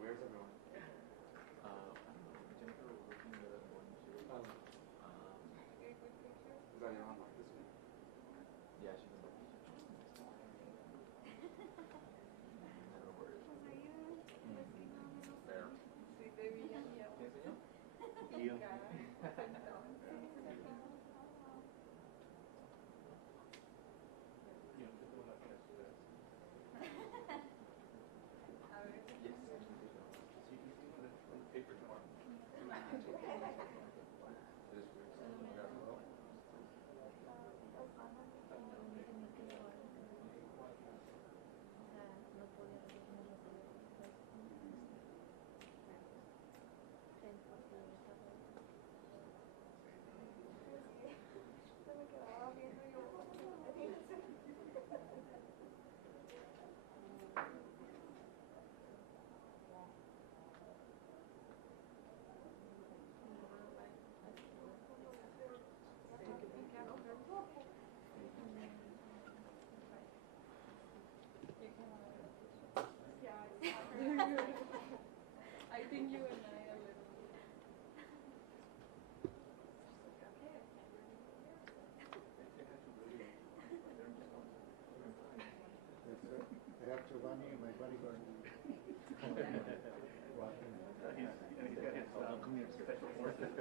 Where's everyone? Is that on like this week? Yeah, she's in the Fair. Paper tomorrow. I think you and I are little. After Bunny, my bodyguard. He's got his special forces.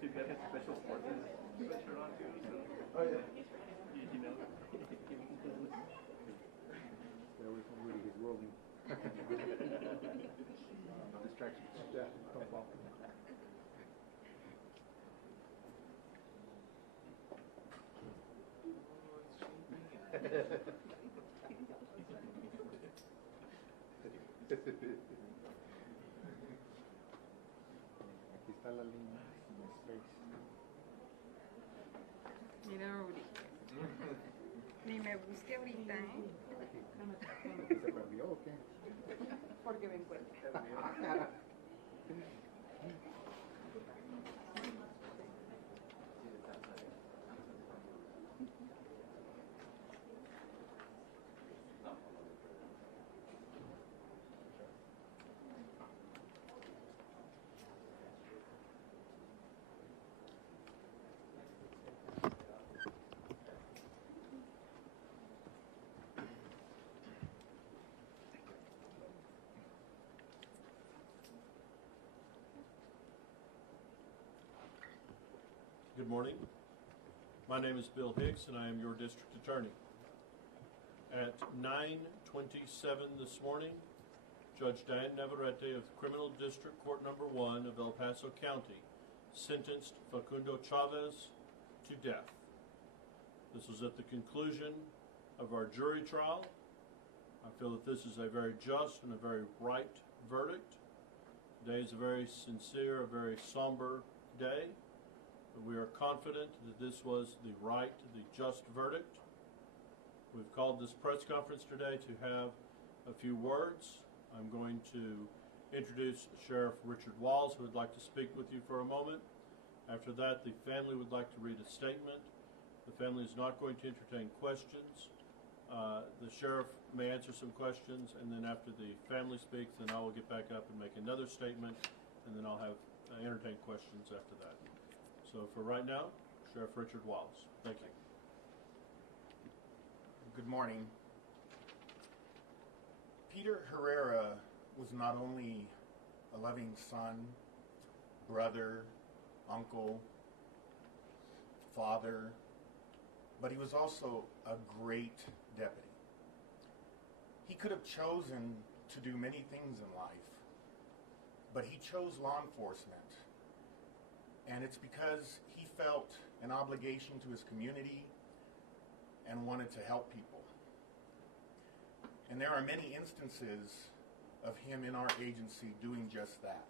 He's got his special forces sweatshirt on too. So. Oh yeah. You know. Stay away from Rudy, he's rolling. Distraction. Yeah, don't fall. Aquí está la línea. Mira, Rudy. Ni me busque ahorita, ¿eh? ¿Se perdió o qué? Porque me encuentro. Good morning. My name is Bill Hicks, and I am your district attorney. At 9:27 this morning, Judge Diane Navarrete of Criminal District Court Number 1 of El Paso County sentenced Facundo Chavez to death. This was at the conclusion of our jury trial. I feel that this is a very just and a very right verdict. Today is a very sincere, a very somber day. But we are confident that this was the right, the just verdict. We've called this press conference today to have a few words. I'm going to introduce Sheriff Richard Walls, who would like to speak with you for a moment. After that, the family would like to read a statement. The family is not going to entertain questions. The sheriff may answer some questions, and then after the family speaks, then I will get back up and make another statement, and then I'll have entertain questions after that. So for right now, Sheriff Richard Wallace. Thank you. Good morning. Peter Herrera was not only a loving son, brother, uncle, father, but he was also a great deputy. He could have chosen to do many things in life, but he chose law enforcement. And it's because he felt an obligation to his community and wanted to help people. And there are many instances of him in our agency doing just that.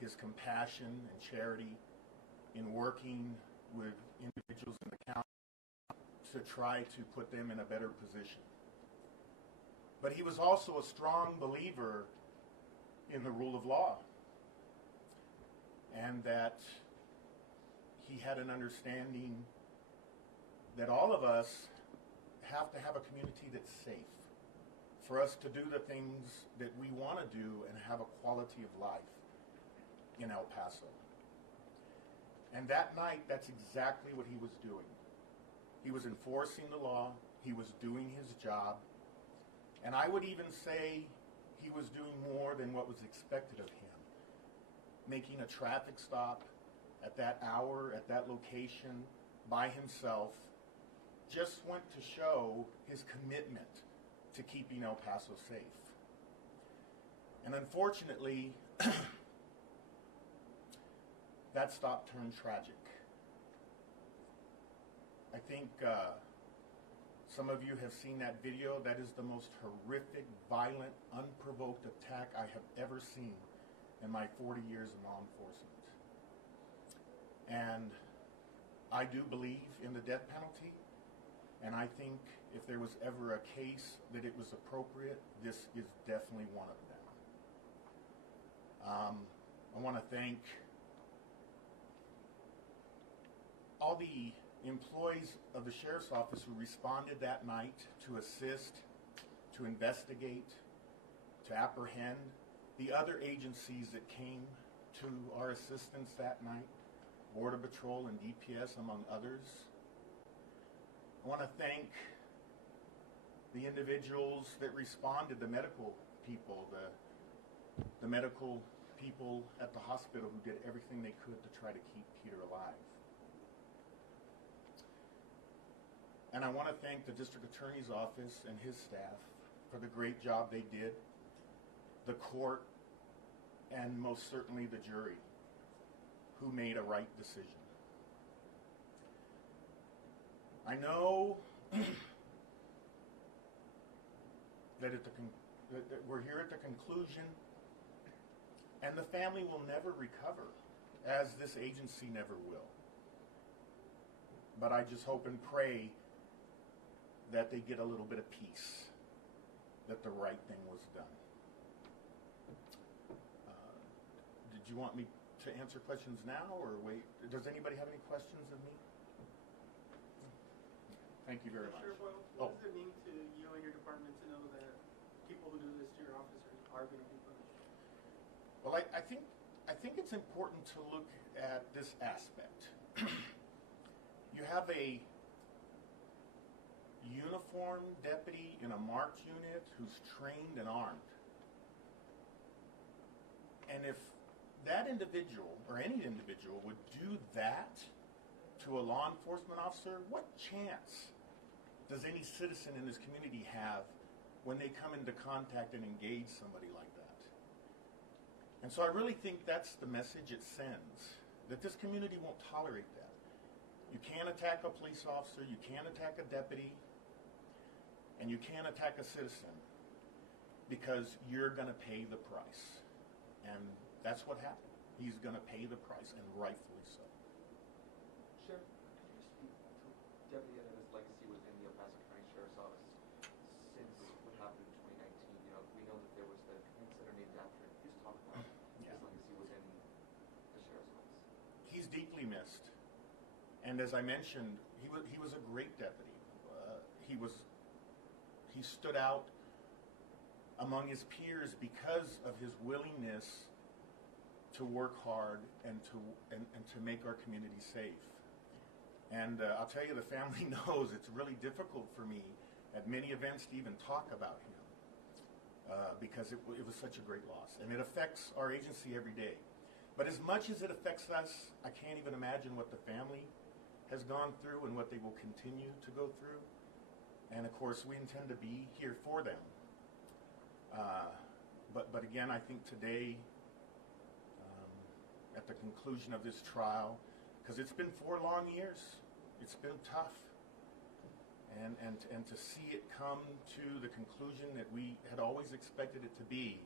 His compassion and charity in working with individuals in the county to try to put them in a better position. But he was also a strong believer in the rule of law, and that he had an understanding that all of us have to have a community that's safe for us to do the things that we want to do and have a quality of life in El Paso. And that night, that's exactly what he was doing. He was enforcing the law, he was doing his job, and I would even say he was doing more than what was expected of him. Making a traffic stop at that hour, at that location, by himself, just went to show his commitment to keeping El Paso safe. And unfortunately, that stop turned tragic. I think some of you have seen that video. That is the most horrific, violent, unprovoked attack I have ever seen in my 40 years in law enforcement. And I do believe in the death penalty, and I think if there was ever a case that it was appropriate, this is definitely one of them. I want to thank all the employees of the Sheriff's Office who responded that night to assist, to investigate, to apprehend, the other agencies that came to our assistance that night, Border Patrol and DPS, among others. I want to thank the individuals that responded, the medical people, the medical people at the hospital who did everything they could to try to keep Peter alive. And I want to thank the District Attorney's Office and his staff for the great job they did, the court, and most certainly the jury, who made a right decision. I know that we're here at the conclusion, and the family will never recover, as this agency never will. But I just hope and pray that they get a little bit of peace, that the right thing was done. Did you want me to answer questions now, or wait? Does anybody have any questions of me? Thank you very much. Sheriff, what does it mean to you and your department to know that people who do this to your officers are going to be punished? Well, I think it's important to look at this aspect. You have a uniformed deputy in a marked unit who's trained and armed. And if that individual, or any individual, would do that to a law enforcement officer, what chance does any citizen in this community have when they come into contact and engage somebody like that? And so I really think that's the message it sends, that this community won't tolerate that. You can't attack a police officer, you can't attack a deputy, and you can't attack a citizen, because you're going to pay the price. And that's what happened. He's going to pay the price, and rightfully so. Sheriff, could you speak to Deputy Eden's legacy within the El Paso County Sheriff's Office since what happened in 2019? You know, we know that there was the complaints that are named after him. Just talk about his legacy within the Sheriff's Office. He's deeply missed. And as I mentioned, he was a great deputy. He stood out among his peers because of his willingness to work hard and to make our community safe. And I'll tell you, the family knows it's really difficult for me at many events to even talk about him because it was such a great loss. And it affects our agency every day. But as much as it affects us, I can't even imagine what the family has gone through and what they will continue to go through. And of course, we intend to be here for them. But again, I think today, at the conclusion of this trial, because it's been 4 long years, it's been tough, and to see it come to the conclusion that we had always expected it to be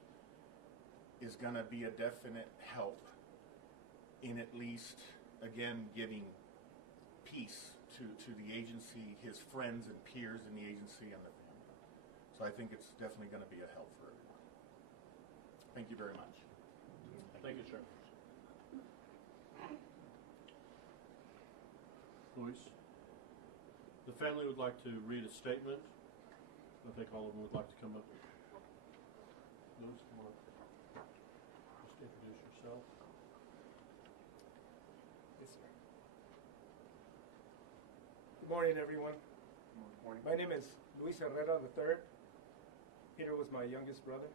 is going to be a definite help in at least, again, giving peace to the agency, his friends and peers in the agency, and the family. So I think it's definitely going to be a help for everyone. Thank you very much. Thank you, Sheriff. Luis? The family would like to read a statement. I think all of them would like to come up. Luis, come on. Just introduce yourself. Yes, sir. Good morning, everyone. Morning. My name is Luis Herrera III. Peter was my youngest brother.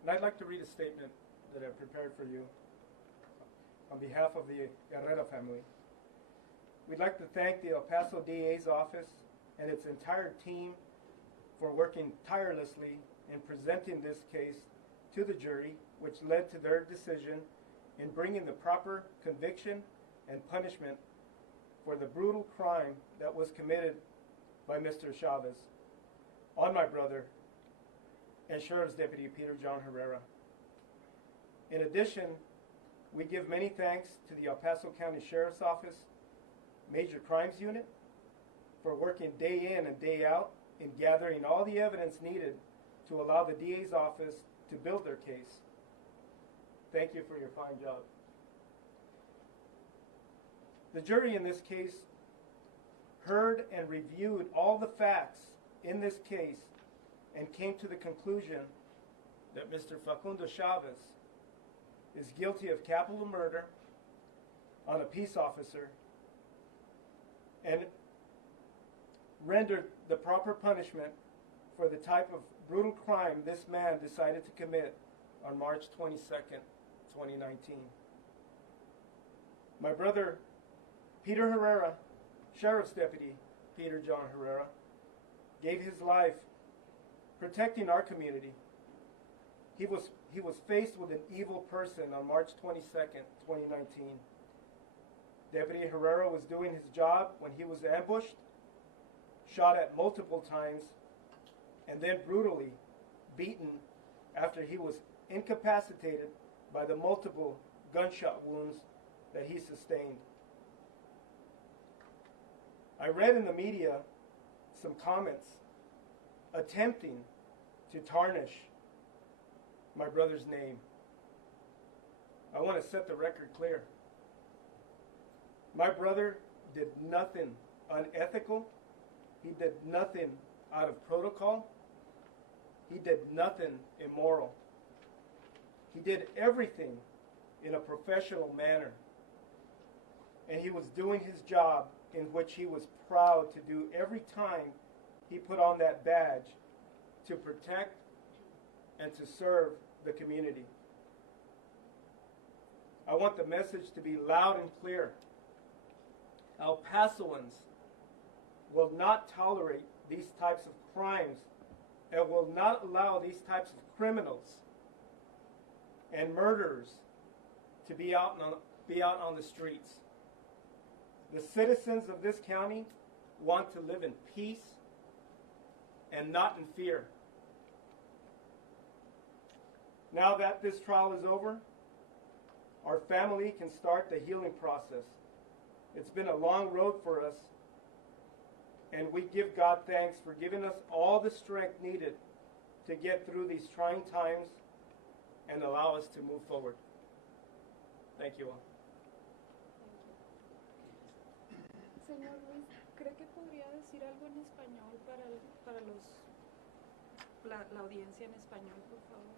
And I'd like to read a statement that I've prepared for you on behalf of the Herrera family. We'd like to thank the El Paso DA's office and its entire team for working tirelessly in presenting this case to the jury, which led to their decision in bringing the proper conviction and punishment for the brutal crime that was committed by Mr. Chavez on my brother and Sheriff's Deputy Peter John Herrera. In addition, we give many thanks to the El Paso County Sheriff's Office Major Crimes Unit for working day in and day out in gathering all the evidence needed to allow the DA's office to build their case. Thank you for your fine job. The jury in this case heard and reviewed all the facts in this case and came to the conclusion that Mr. Facundo Chavez is guilty of capital murder on a peace officer and rendered the proper punishment for the type of brutal crime this man decided to commit on March 22nd, 2019. My brother, Peter Herrera, Sheriff's Deputy Peter John Herrera, gave his life protecting our community. He was faced with an evil person on March 22nd, 2019. Deputy Herrera was doing his job when he was ambushed, shot at multiple times, and then brutally beaten after he was incapacitated by the multiple gunshot wounds that he sustained. I read in the media some comments attempting to tarnish my brother's name. I want to set the record clear. My brother did nothing unethical. He did nothing out of protocol. He did nothing immoral. He did everything in a professional manner. And he was doing his job, in which he was proud to do every time he put on that badge to protect and to serve the community. I want the message to be loud and clear. El Pasoans will not tolerate these types of crimes and will not allow these types of criminals and murderers to be out on the streets. The citizens of this county want to live in peace and not in fear. Now that this trial is over, our family can start the healing process. It's been a long road for us, and we give God thanks for giving us all the strength needed to get through these trying times and allow us to move forward. Thank you all. Señor Luis, ¿cree que podría decir algo en español para la audiencia en español, por favor?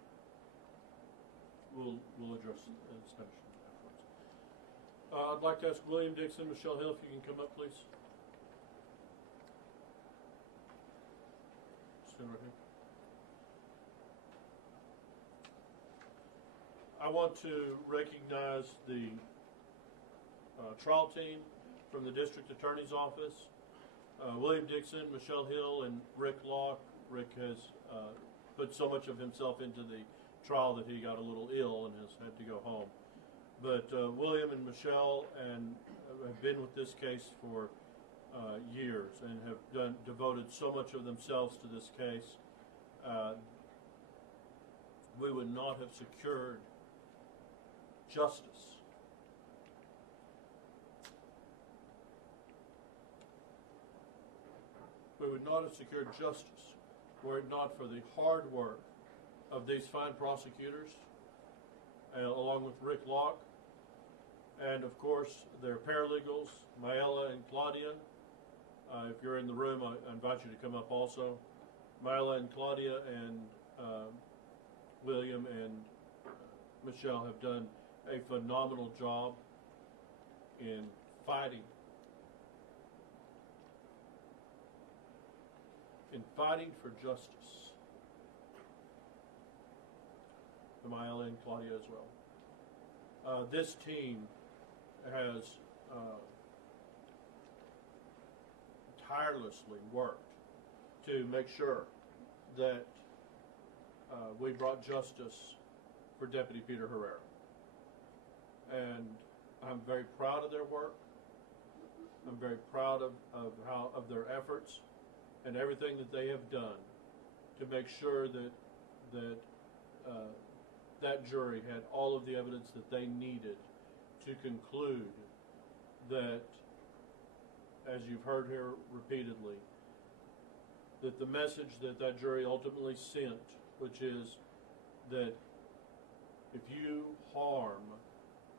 We'll address Spanish afterwards. I'd like to ask William Dixon, Michelle Hill, if you can come up, please. Stand right here. I want to recognize the trial team from the District Attorney's Office, William Dixon, Michelle Hill, and Rick Locke. Rick has put so much of himself into the trial that he got a little ill and has had to go home. But William and Michelle have been with this case for years and have devoted so much of themselves to this case. We would not have secured justice. We would not have secured justice were it not for the hard work of these fine prosecutors, along with Rick Locke, and of course their paralegals, Maela and Claudia. If you're in the room, I invite you to come up also. Maela and Claudia and William and Michelle have done a phenomenal job in fighting for justice. To Maela and Claudia as well. This team has tirelessly worked to make sure that we brought justice for Deputy Peter Herrera. And I'm very proud of their work. I'm very proud of their efforts and everything that they have done to make sure that that jury had all of the evidence that they needed to conclude that, as you've heard here repeatedly, that the message that that jury ultimately sent, which is that if you harm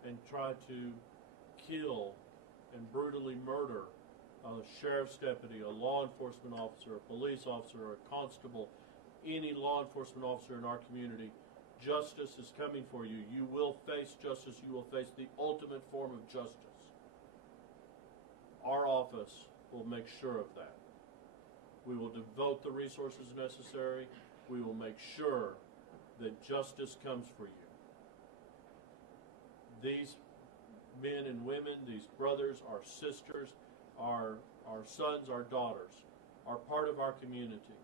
and try to kill and brutally murder a sheriff's deputy, a law enforcement officer, a police officer, or a constable, any law enforcement officer in our community, justice is coming for you. You will face justice. You will face the ultimate form of justice. Our office will make sure of that. We will devote the resources necessary. We will make sure that justice comes for you. These men and women, these brothers, our sisters, our sons, our daughters, are part of our community.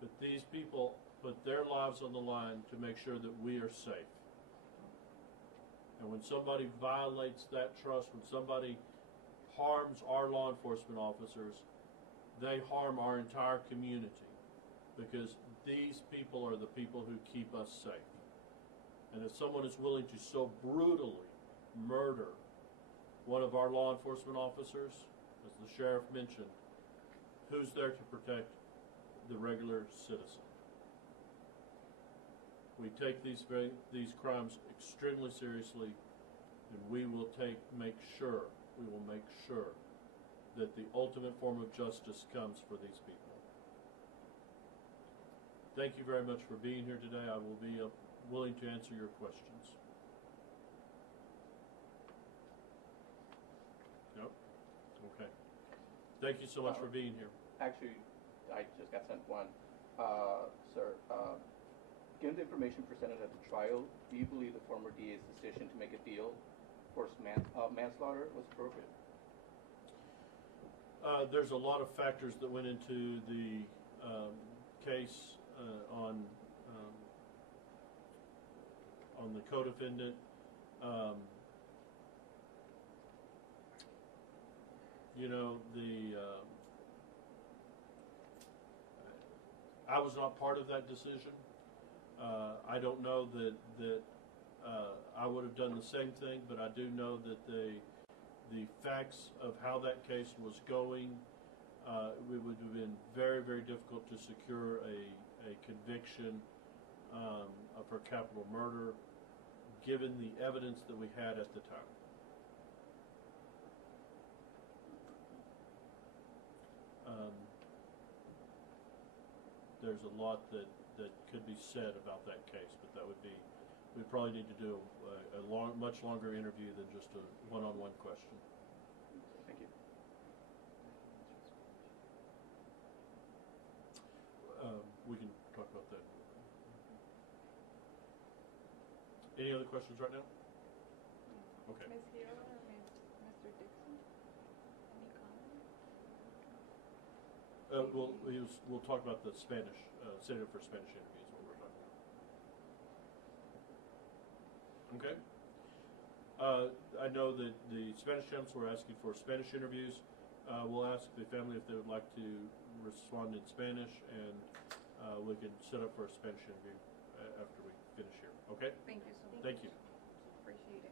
But these people put their lives on the line to make sure that we are safe. And when somebody violates that trust, when somebody harms our law enforcement officers, they harm our entire community, because these people are the people who keep us safe. And if someone is willing to so brutally murder one of our law enforcement officers, as the sheriff mentioned, who's there to protect the regular citizen? We take these crimes extremely seriously, and we will make sure that the ultimate form of justice comes for these people. Thank you very much for being here today. I will be willing to answer your questions. Nope? Okay. Thank you so much for being here. Actually, I just got sent one. Sir, given the information presented at the trial, do you believe the former DA's decision to make a deal for manslaughter was appropriate? There's a lot of factors that went into the case on the co-defendant. I was not part of that decision. I don't know that I would have done the same thing, but I do know that the facts of how that case was going, it would have been very, very difficult to secure a conviction for capital murder, given the evidence that we had at the time. There's a lot that could be said about that case, but that would be, we probably need to do a much longer interview than just a one-on-one question. Thank you. We can talk about that. Any other questions right now? Okay. Ms. Hill or Mr. Dixon? Any comments? We'll talk about the Spanish, setting up for Spanish interviews, what we're talking about. Okay. I know that the Spanish channels were asking for Spanish interviews. We'll ask the family if they would like to respond in Spanish, and we can set up for a Spanish interview after we finish here. Okay? Thank you so much. Thank you. Appreciate it.